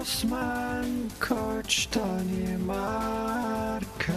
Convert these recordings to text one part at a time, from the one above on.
Postman Coach to nie marka.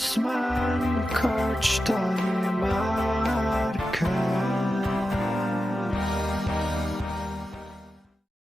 Postman Coach to nie marka.